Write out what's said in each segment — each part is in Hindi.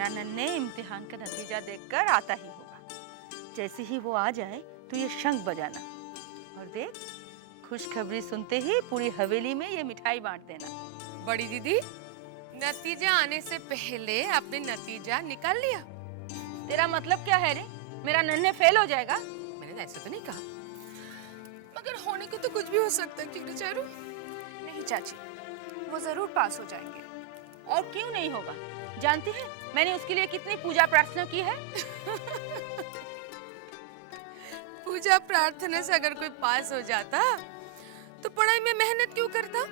मेरा नन्हे इम्तिहान का नतीजा देखकर आता ही होगा। जैसे ही वो आ जाए तो ये शंख बजाना, और देख खुशखबरी सुनते ही पूरी हवेली में ये मिठाई बांट देना। बड़ी दीदी, नतीजा आने से पहले आपने नतीजा निकाल लिया? तेरा मतलब क्या है रे? मेरा नन्हे फेल हो जाएगा? मैंने ऐसा तो नहीं कहा, मगर होने को तो कुछ भी हो सकता है, क्यों ना चारू? नहीं चाची, वो जरूर पास हो जाएंगे। और क्यों नहीं होगा? जानती है मैंने उसके लिए कितनी पूजा प्रार्थना की है। पूजा प्रार्थना से अगर कोई पास हो जाता तो पढ़ाई में मेहनत क्यों करता?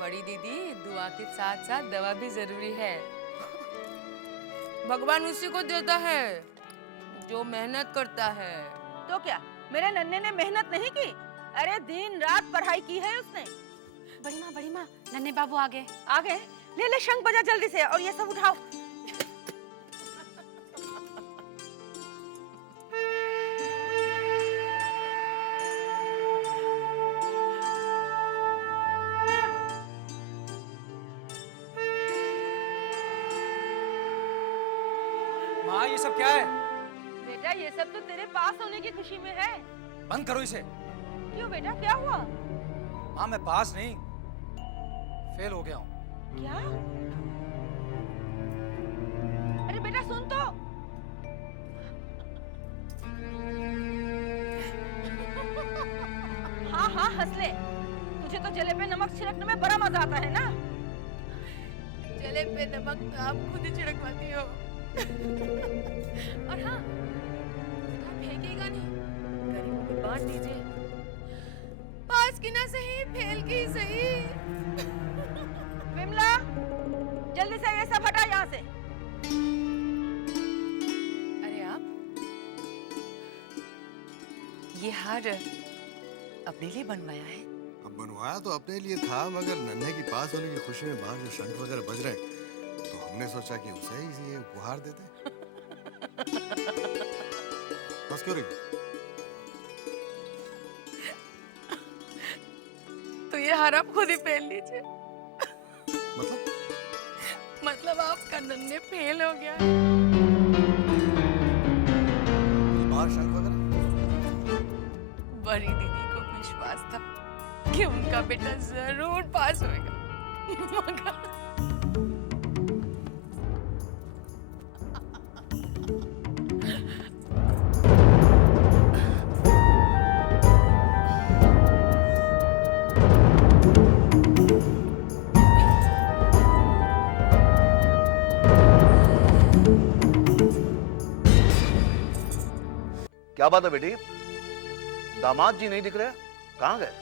बड़ी दीदी, दुआ के साथ साथ दवा भी जरूरी है। भगवान उसी को देता है जो मेहनत करता है। तो क्या मेरे नन्हे ने मेहनत नहीं की? अरे दिन रात पढ़ाई की है उसने। बड़ी माँ, नन्हे बाबू आ गए। आ गए? ले ले शंख बजा जल्दी से, और ये सब उठाओ। माँ, ये सब क्या है? बेटा ये सब तो तेरे पास होने की खुशी में है। बंद करो इसे। क्यों बेटा, क्या हुआ? माँ, मैं पास नहीं, फेल हो गया हूँ। क्या? अरे बेटा सुन तो। हाँ हाँ हंस ले, तुझे तो जले पे नमक छिड़कने में बड़ा मजा आता है ना। जले पे नमक तो आप खुद ही छिड़कवाती हो। और हाँ, तो फेंकेगा नहीं, गरीबों में बांट दीजिए। पास की ना सही, फेल की सही। विमला, जल्दी से ये सब हटा यहाँ से। अरे आप, ये हार अपने लिए बनवाया है? अब बनवाया तो अपने लिए था, मगर नन्हे की पास होने की खुशी में बाहर जो शंख वगैरह बज रहे हैं, तो हमने सोचा कि उसे ही ये उपहार दे दें। बस क्यों रही? तो ये हार आप खुद ही पहन लीजिए। मतलब आपका नन्हे फेल हो गया। बाहर शंख वगैरह? बड़ी दीदी को विश्वास था कि उनका बेटा जरूर पास होएगा, मगर क्या बात है बेटी? दामाद जी नहीं दिख रहे, कहाँ गए?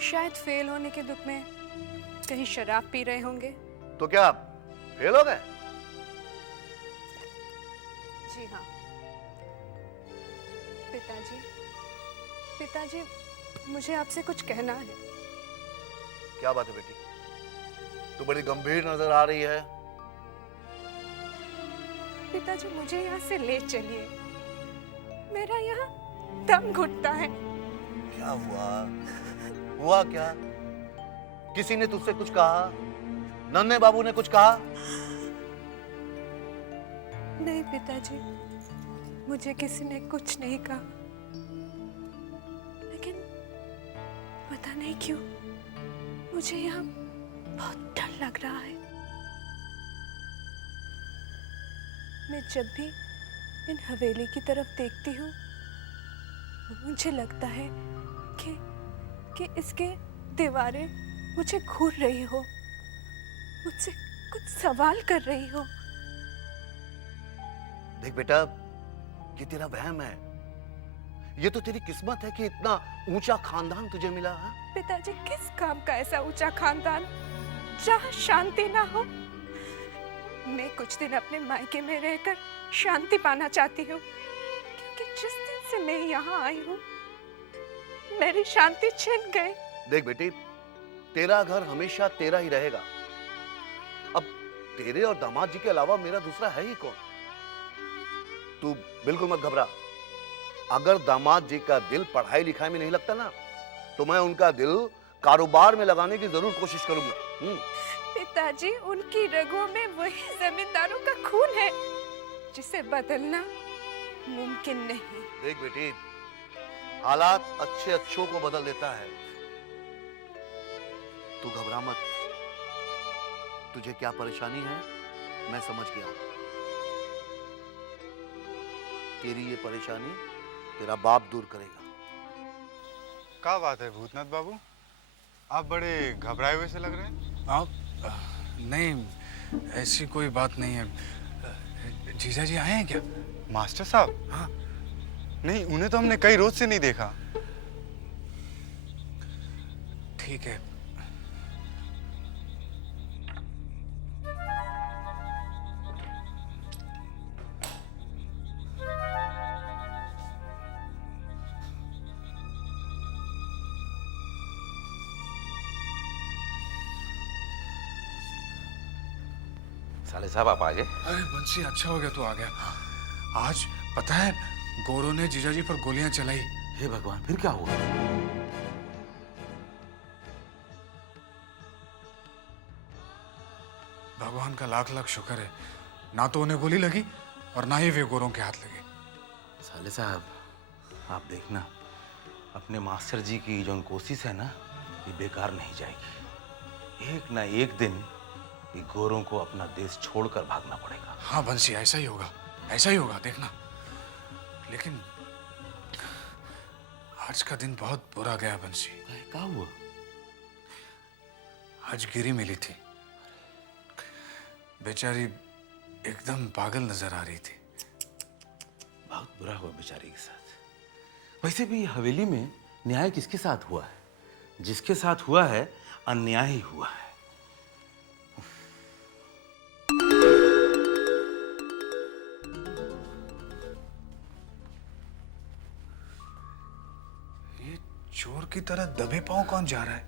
शायद फेल होने के दुख में कहीं शराब पी रहे होंगे। तो क्या फेल हो गए? जी हाँ पिताजी, मुझे आपसे कुछ कहना है। क्या बात है बेटी? तू बड़ी गंभीर नजर आ रही है। पिताजी, मुझे यहाँ से ले चलिए, मेरा यहाँ दम घुटता है। क्या हुआ क्या? किसी ने तुझसे कुछ कहा? नन्हे बाबू ने कुछ कहा? नहीं पिताजी, मुझे किसी ने कुछ नहीं कहा, लेकिन पता नहीं क्यों मुझे यहाँ बहुत डर लग रहा है। मैं जब भी इन हवेली की तरफ देखती हूँ, मुझे लगता है कि इसके दीवारें मुझे घूर रही हो, मुझसे कुछ सवाल कर रही हो। देख बेटा, ये तेरा वहम है। ये तो तेरी किस्मत है कि इतना ऊंचा खानदान तुझे मिला है। पिताजी, किस काम का ऐसा ऊंचा खानदान जहाँ शांति ना हो? मैं कुछ दिन अपने मायके में रहकर शांति पाना चाहती हूँ, क्योंकि जिस दिन से मैं यहाँ आई हूँ मेरी शांति छिन गई। देख बेटी, तेरा घर हमेशा तेरा ही रहेगा। अब तेरे और दामाद जी के अलावा मेरा दूसरा है ही कौन? तू बिल्कुल मत घबरा। अगर दामाद जी का दिल पढ़ाई लिखाई में नहीं लगता ना, तो मैं उनका दिल कारोबार में लगाने की जरूर कोशिश करूंगा। पिताजी, उनकी रगों में वही जमींदारों का खून है जिसे बदलना मुमकिन नहीं। देख बेटी, हालात अच्छे अच्छों को बदल देता है। तू घबरा मत। तुझे क्या परेशानी है मैं समझ गया हूं। तेरी ये परेशानी तेरा बाप दूर करेगा। क्या बात है भूतनाथ बाबू, आप बड़े घबराए हुए से लग रहे हैं। आप नहीं, ऐसी कोई बात नहीं है। जीजा जी आए हैं क्या? मास्टर साहब? हाँ। नहीं, उन्हें तो हमने कई रोज से नहीं देखा। ठीक है। साले साहब आप आ गए। अरे बंसी, अच्छा हो गया तू आ गया। आज पता है गोरों ने जीजा जी पर गोलियां चलाई। हे भगवान, फिर क्या हुआ? भगवान का लाख लाख शुक्र है, ना तो उन्हें गोली लगी और ना ही वे गोरों के हाथ लगे। साले साहब आप देखना, अपने मास्टर जी की जो कोशिश है ना, ये बेकार नहीं जाएगी। एक ना एक दिन ये गोरों को अपना देश छोड़कर भागना पड़ेगा। हाँ बंसी, ऐसा ही होगा, ऐसा ही होगा, देखना। लेकिन आज का दिन बहुत बुरा गया बंसी। क्या हुआ? आज गिरी मिली थी, बेचारी एकदम पागल नजर आ रही थी। बहुत बुरा हुआ बेचारी के साथ। वैसे भी हवेली में न्याय किसके साथ हुआ है? जिसके साथ हुआ है अन्याय ही हुआ है। ये चोर की तरह दबे पांव कौन जा रहा है?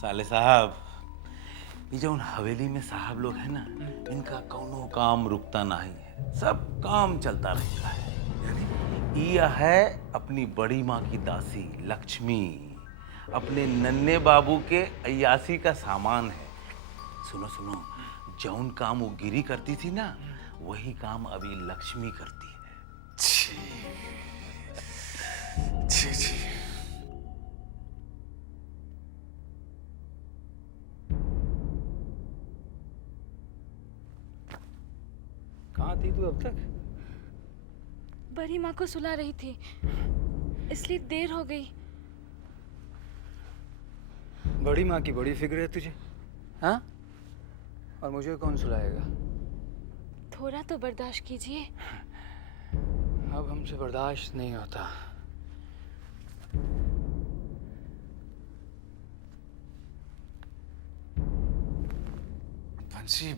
साले साहब, ये जो उन हवेली में साहब लोग हैं ना, इनका कौनो काम रुकता नहीं है, सब काम चलता रहता है। यह है अपनी बड़ी माँ की दासी लक्ष्मी, अपने नन्हे बाबू के अय्यासी का सामान है। सुनो सुनो, जौन काम वो गिरी करती थी ना, वही काम अभी लक्ष्मी करती है। छी छी। कहाँ थी तू अब तक? बड़ी माँ को सुला रही थी, इसलिए देर हो गई। बड़ी माँ की बड़ी फिक्र है तुझे, हाँ? और मुझे कौन सुलाएगा? थोड़ा तो बर्दाश्त कीजिए। अब हमसे बर्दाश्त नहीं होता। बंसी,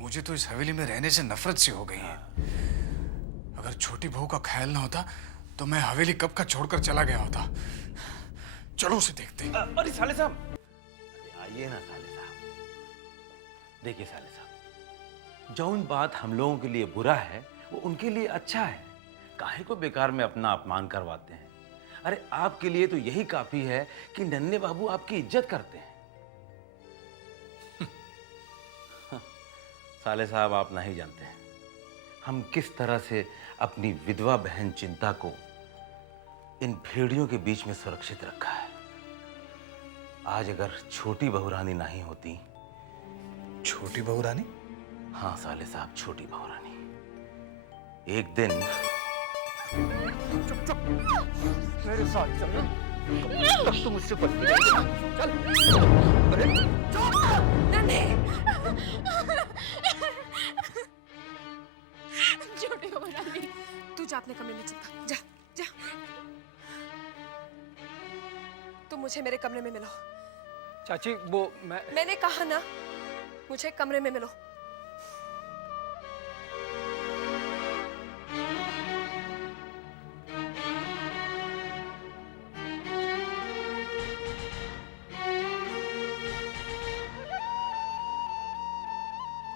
मुझे तो इस हवेली में रहने से नफरत सी हो गई है। अगर छोटी बहू का ख्याल ना होता तो मैं हवेली कब का छोड़कर चला गया होता। चलो उसे देखते हैं। अरे साले साहब, अरे आइए ना साले साहब। देखिए साले साहब, जौन बात हम लोगों के लिए बुरा है वो उनके लिए अच्छा है। काहे को बेकार में अपना अपमान करवाते हैं? अरे आपके लिए तो यही काफी है कि नन्हे बाबू आपकी इज्जत करते हैं। साले साहब, आप नहीं जानते हैं हम किस तरह से अपनी विधवा बहन चिंता को इन भेड़ियों के बीच में सुरक्षित रखा है। आज अगर छोटी बहू रानी नहीं होती। छोटी बहू रानी? हाँ साले साहब, छोटी बहू रानी। एक दिन चुप चुप, मेरे साथ चल। तब तुम मुझसे बचती रहेगी। चल। अरे नन्हे, छोटी बहू रानी, तू जा अपने कमरे में, चिंता जा जा। तुम मुझे मेरे कमरे में मिलो। चाची, वो मैंने कहा ना, मुझे कमरे में मिलो।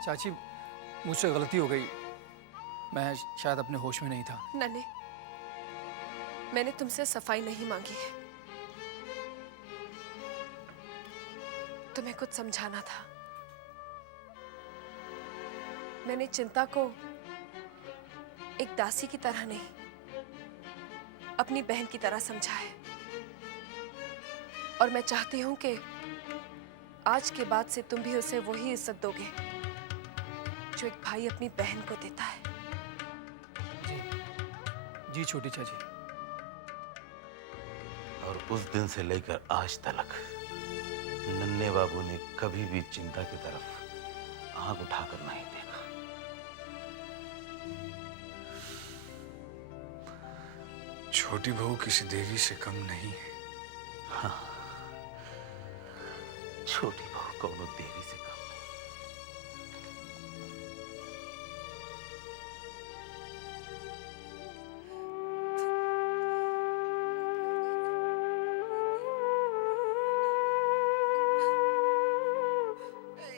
चाची, मुझसे गलती हो गई। मैं शायद अपने होश में नहीं था। नन्हे, मैंने तुमसे सफाई नहीं मांगी है। तुम्हें कुछ समझाना था। मैंने चिंता को एक दासी की तरह नहीं, अपनी बहन की तरह समझा है। और मैं चाहती हूं कि आज के बाद से तुम भी उसे वही इज्जत दोगे जो एक भाई अपनी बहन को देता है। जी छोटी चाची। और उस दिन से लेकर आज तक नन्हे बाबू ने कभी भी चिंता की तरफ आंख उठाकर नहीं देखा। छोटी बहू किसी देवी से कम नहीं है। हाँ, छोटी बहू कौनो देवी से कम नहीं।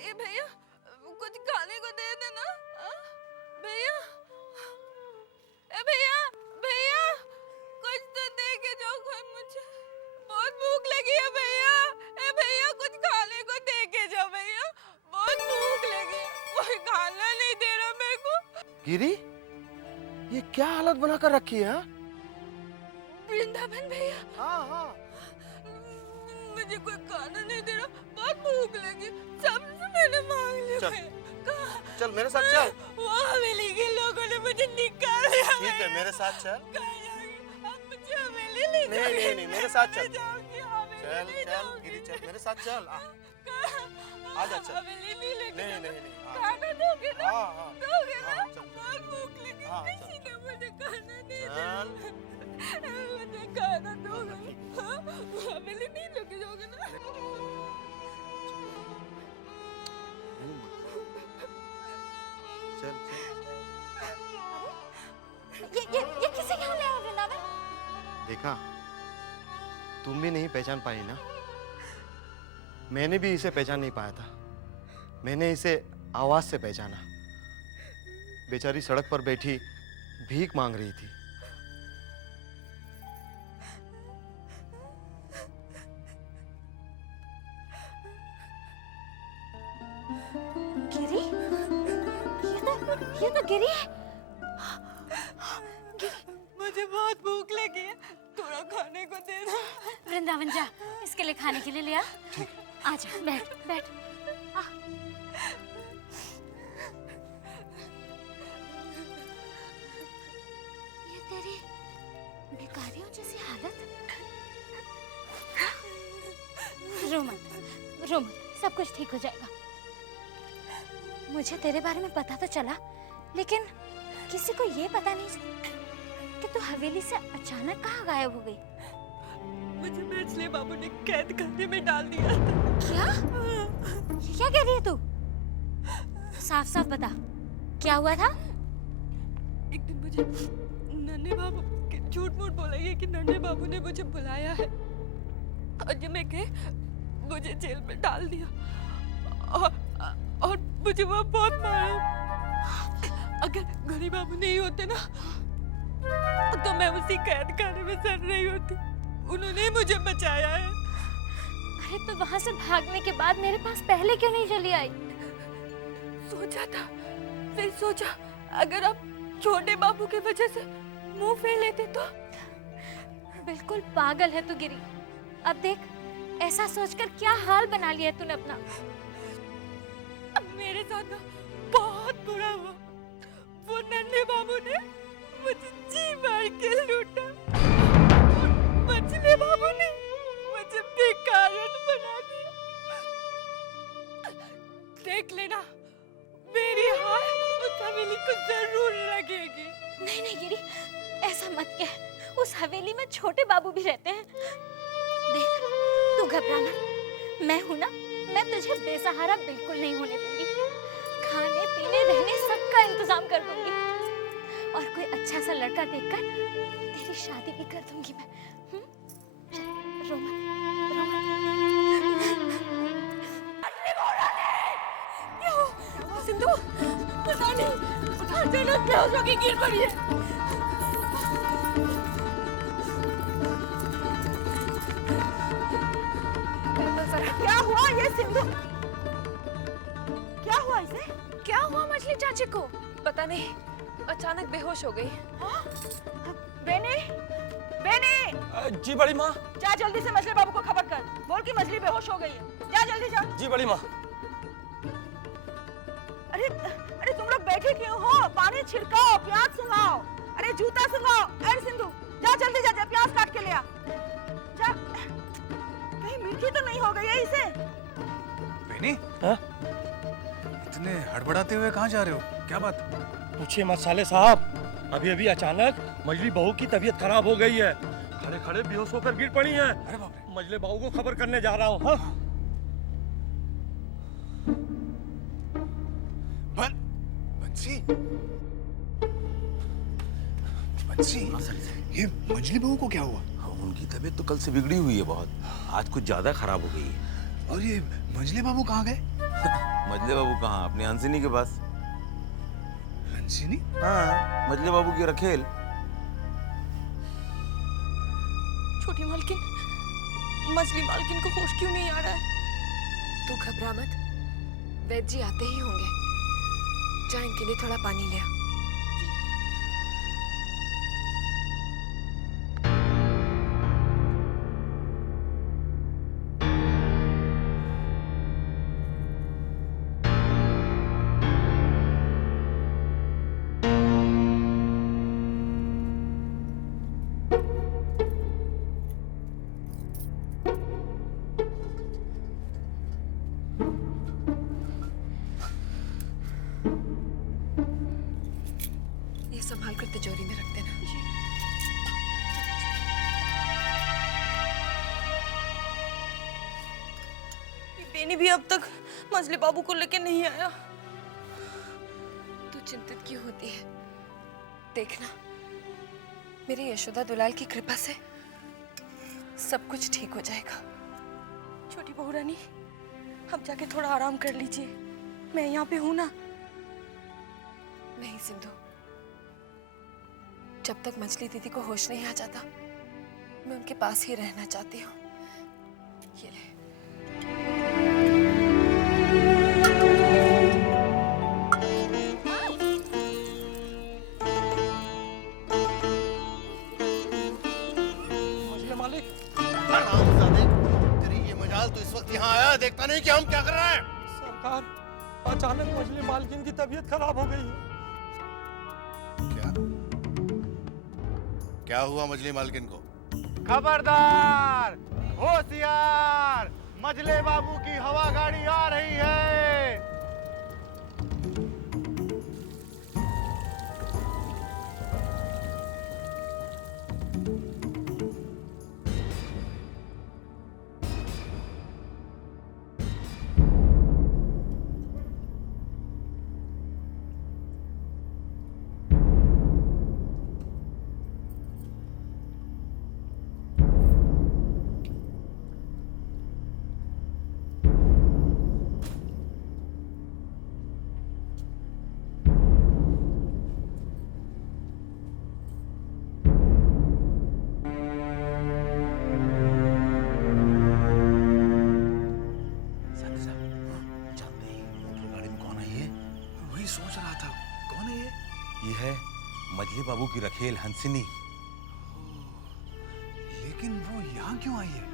ए भैया, कुछ खाने को दे देना। भैया, ए भैया, भैया, कुछ तो दे के जाओ कोई मुझे। बहुत भूख लगी है भैया। ए भैया, कुछ खाने को दे के जाओ भैया। बहुत भूख लगी है। कोई खाना नहीं दे रहा मेरे को। गिरी, ये क्या हालत बनाकर रखी है? वृंदावन भैया, हाँ। मुझे कोई खाना नहीं दे रहा। बहुत भूख लगी। सबसे मैंने मांग लिया चल। भैया। चल मेरे साथ चल। वो हवेली के लोगों ने मुझे निकाल दिया। ठीक है, मेरे साथ चल। कहाँ जाऊंगी? अब मुझे हवेली ले नहीं, जाओगे? नहीं, नहीं, मेरे साथ चल। मैं जाऊंगी, हवेली चल ले चल जाऊंगी। गिरी, चल मेरे साथ चल। आजा चल। हवेली नहीं लेके नहीं, जाओगे। नहीं, नहीं, हाँ, खाना दोगे ना? हाँ। दोगे ना? हाँ, चल। बहुत भूख लगी। हाँ, चल। किसी ने मुझे खाना नहीं चल। दिया। मुझे खाना दोगे? हाँ? हवेली नहीं लेके जाओगे ना? चल ये किसे यहाँ ले आया वृंदावन? देखा, तुम भी नहीं पहचान पाई ना? मैंने भी इसे पहचान नहीं पाया था। मैंने इसे आवाज से पहचाना। बेचारी सड़क पर बैठी भीख मांग रही थी। गिरी? ये तो गिरी है। मुझे बहुत भूख लगी है। थोड़ा खाने को दे दो। वृंदावन जा, इसके लिए खाने के लिए ले आ। आजा, बैठ बैठ। आ। ये तेरी भिखारियों जैसी हालत। रो मत, सब कुछ ठीक हो जाएगा। मुझे तेरे बारे में पता तो चला, लेकिन किसी को ये पता नहीं कि तू हवेली से अचानक कहाँ गायब हो गई। मुझे बैचले बाबू ने कैद खाने में डाल दिया था। क्या? ये क्या कह रही है तू? साफ साफ बता, क्या हुआ था? एक दिन मुझे नन्हे बाबू झूठ मूठ बोला ये कि नन्हे बाबू ने मुझे बुलाया है और जब मैं गए मुझे जेल में डाल दिया और मुझे वहाँ बहुत मारा। अगर गरी बाबू नहीं होते ना तो मैं उसी कैद खाने में सड़ रही होती। उन्होंने मुझे बचाया है। अरे तो वहाँ से भागने के बाद मेरे पास पहले क्यों नहीं चली आई? सोचा था, फिर सोचा अगर आप छोटे बाबू की वजह से मुंह फेर लेते तो। बिल्कुल पागल है तू गिरी। अब देख, ऐसा सोचकर क्या हाल बना लिया तूने अपना। अब मेरे साथ ना बहुत बुरा हुआ। वो नन्हे बाबू ने मुझे जी मार के लूटा और बचले बाबू ने मुझे बेकारण बना दिया। देख लेना, मेरी हार उस हवेली को जरूर लगेगी। नहीं नहीं गिरी, ऐसा मत कह। उस हवेली में छोटे बाबू भी रहते हैं। देख, तू घबरा मत। मैं हूं ना, मैं तुझे बेसहारा बिल्कुल नहीं होने दूंगी। खाने पीने रहने सबका इंतजाम कर दूंगी और कोई अच्छा सा लड़का देखकर तेरी शादी भी कर दूंगी मैं। चल, रो मत, रो मत। क्यों? सिंधु, पता नहीं, अचानक बेहोश होके गिर पड़ी है। क्या हुआ ये सिंधु? सिंधु, क्या हुआ इसे? क्या हुआ मछली चाची को? पता नहीं, अचानक बेहोश हो गई। बेनी, बेनी, जी बड़ी माँ। जा जल्दी से मछली बाबू को खबर कर, बोल कि मछली बेहोश हो गई है। जा जल्दी जा। जी बड़ी माँ। अरे अरे तुम लोग बैठे क्यों हो? पानी छिड़काओ, प्याज सुंघाओ, अरे जूता सुंघाओ। अरे सिंधु, जा जल्दी जा, जा प्याज काट के ले आ। जा, कहीं मीठी तो नहीं हो गई है इसे? बेनी, हाँ? इतने हड़बड़ाते हुए कहाँ जा रहे हो? क्या बात? पूछिए मत साले साहब, अभी अभी अचानक मजली बहू की तबीयत खराब हो गई है। खड़े खड़े बेहोश होकर गिर पड़ी है। अरे बाप रे। मजले बहू को खबर करने जा रहा हूँ। हाँ? बंसी, बंसी, ये मजली बहू को क्या हुआ? उनकी तबीयत तो कल से बिगड़ी हुई है बहुत, आज कुछ ज्यादा खराब हो गई है। और ये मजली बाबू कहाँ गए? मजले बाबू कहाँ? अपनी हंसिनी के पास। हंसिनी? हाँ, मजले बाबू की रखेल। छोटी मालकिन, मछली मालकिन को होश क्यों नहीं आ रहा है? तू घबरा मत, वैद्य जी आते ही होंगे। जा इनके लिए थोड़ा पानी ले आ। संभाल कर तिजोरी में रख देना। बेनी भी अब तक मजले बाबू को लेके नहीं आया। तू चिंतित क्यों होती है? देखना, मेरी यशोदा दुलाल की कृपा से सब कुछ ठीक हो जाएगा। छोटी बहू रानी, अब जाके थोड़ा आराम कर लीजिए, मैं यहाँ पे हूँ ना। नहीं सिंधु, जब तक मछली दीदी को होश नहीं आ जाता, मैं उनके पास ही रहना चाहती हूँ। ये ले। मजले मालिक, तेरी ये मजाल तो इस वक्त यहाँ आया, देखता नहीं कि हम क्या कर रहे हैं? सरकार, अचानक मजली मालकिन की तबीयत खराब हो गई है। क्या हुआ मजली मालकिन को? खबरदार, होशियार, मजले बाबू की हवा गाड़ी आ रही है। सोच रहा था, कौन है ये? ये है मजली बाबू की रखेल हंसिनी। लेकिन वो यहाँ क्यों आई है?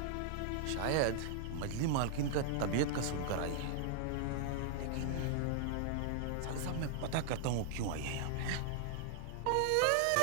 शायद मजली मालकिन का तबीयत का सुनकर आई है, लेकिन साले साहब मैं पता करता हूँ क्यों आई है यहाँ पे।